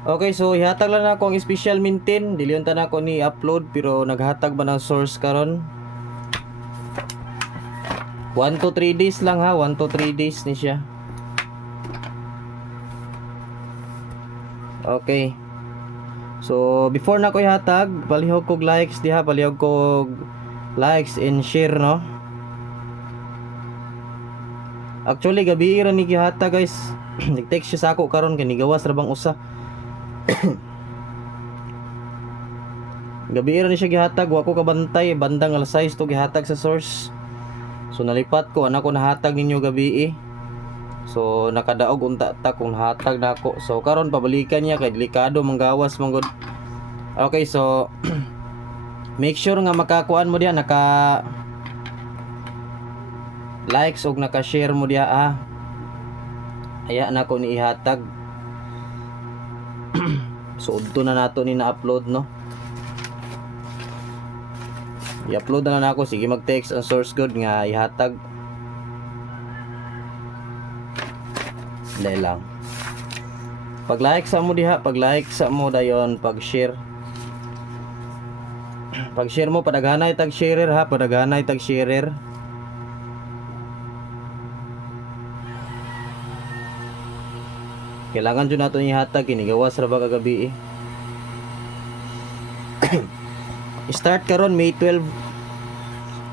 Okay, so ihatag lang ako ang special maintain. Dili unta na ako ni upload pero naghatag ba ng source karon? 1 to 3 days lang ha, 1 to 3 days ni siya. Okay. So before na ko ihatag, palihog kog likes diha, palihog kog likes and share no. Actually gabi ra ni gihatag guys. Nag-text siya sa ako karon kay nigawas ra bang usa. Gabi ra ni siya gihatag, wa ko kabantay, bandang alas 6 to gihatag sa source. So nalipat ko, anak ko nahatag ninyo gabi eh. So nakadaog unta ta kung nahatag na ako. So karon pabalikan niya kay delikado manggawas manggod. Okay, so make sure nga makakuan mo diha, naka likes og naka-share mo diha ah. Aya na ko ni ihatag. So udto na nato ni na-upload no. I-upload na lang ako, sige mag-text ang source code nga ihatag. Dahil lang. Pag-like sa mo diha, pag-like sa mo dayon, pag-share. Pag-share mo padaghanay tag-sharer ha, padaghanay tag-sharer. Kailangan jud nato ihatag kini gawas ra ba kagabi eh. Start karon May 12.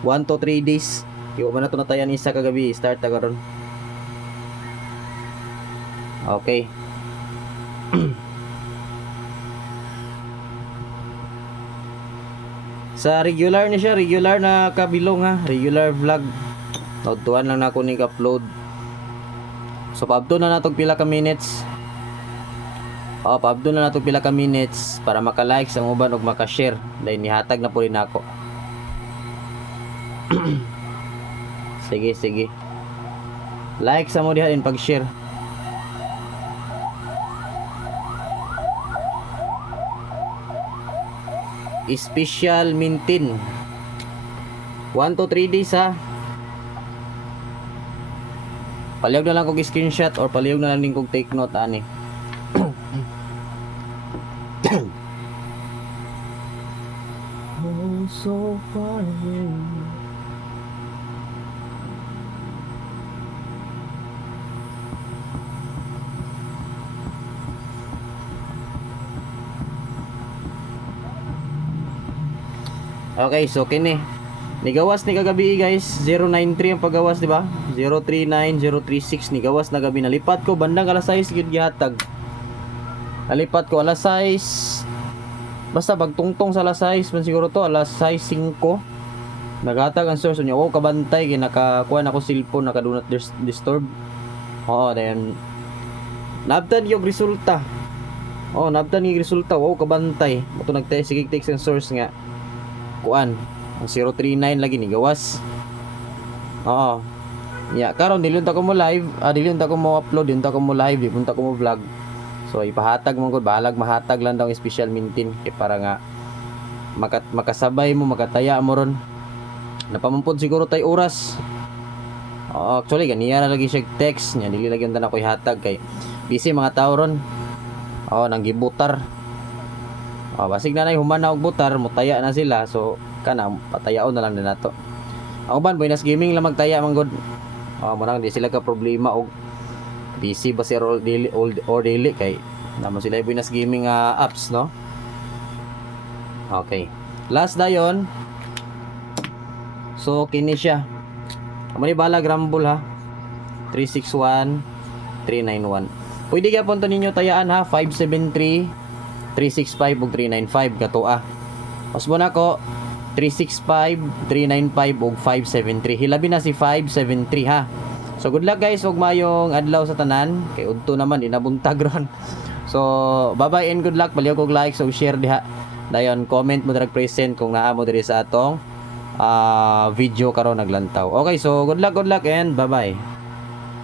1 to 3 days. Yo man na to natayan isa kagabi, start ta karon. Okay. Sa regular ni siya, regular na kabilong ha, regular vlog. Tuwan lang na ako ni upload. So paabdo na natog pila ka minutes. Paabdo na natog pila ka minutes para maka-like ang uban ug maka-share. Dahil nihatag na po rin ako. Sige, sige. Like sa mo diha din pag-share. Special maintain 1 to 3 days ha. Palihog na lang kog screenshot or palihog na lang din kog take note ani. Oh, so far away. Okay, so kini nigawas ni kagabi guys, 093 ang paggawas di ba? 039036 nigawas na gabi, nalipat ko bandang alas 6 gyud gihatag. Nalipat ko alas 6. Basta bagtungtong sa alas 6 man siguro to, alas 6:05. Naghatag ang source niya. Oh, kabantay kay nakakuha na ko cellphone, naka do not disturb. Oo, then nabtan yung resulta. Oh, nabtan yung resulta. Oh, kabantay. Moto nagtext sige text ang source nga. Kuan ang 039 lagi ni gawas. Oo. Ya, karon dili unta ko mo live, dili unta ko mo upload, unta ko mo live, di unta ko mo vlog. So ipahatag mo gud, bahalag mahatag lang daw special maintain kay para nga makasabay mo, makataya mo ron. Napamampod siguro tay oras. Actually ganiya ra lagi siya text nya, dili lagi unta na ko ihatag kay busy mga tao ron. Nang gibutar. Basig na nay humana og butar, mutaya na sila. So kana patayaon na lang na nato. Ang uban Buenas Gaming lang magtaya man gud. Mo nang di sila ka problema og busy ba sir or daily kay naman sila Buenas Gaming apps no. Okay. Last dayon. So kini siya. Amani bala grambol ha. 361 391. Pwede gyapon to ninyo tayaan ha, 573 365 ug 395 katoa. Usbo na ko 365, 395 ug 573. Hilabi na si 573 ha. So good luck guys, ug mayong adlaw sa tanan. Kay udto naman inabuntag ron. So bye-bye and good luck. Palihog og like, so share diha. Dayon comment mo direct present kung naa mo diri sa atong video karon naglantaw. Okay, so good luck and bye-bye.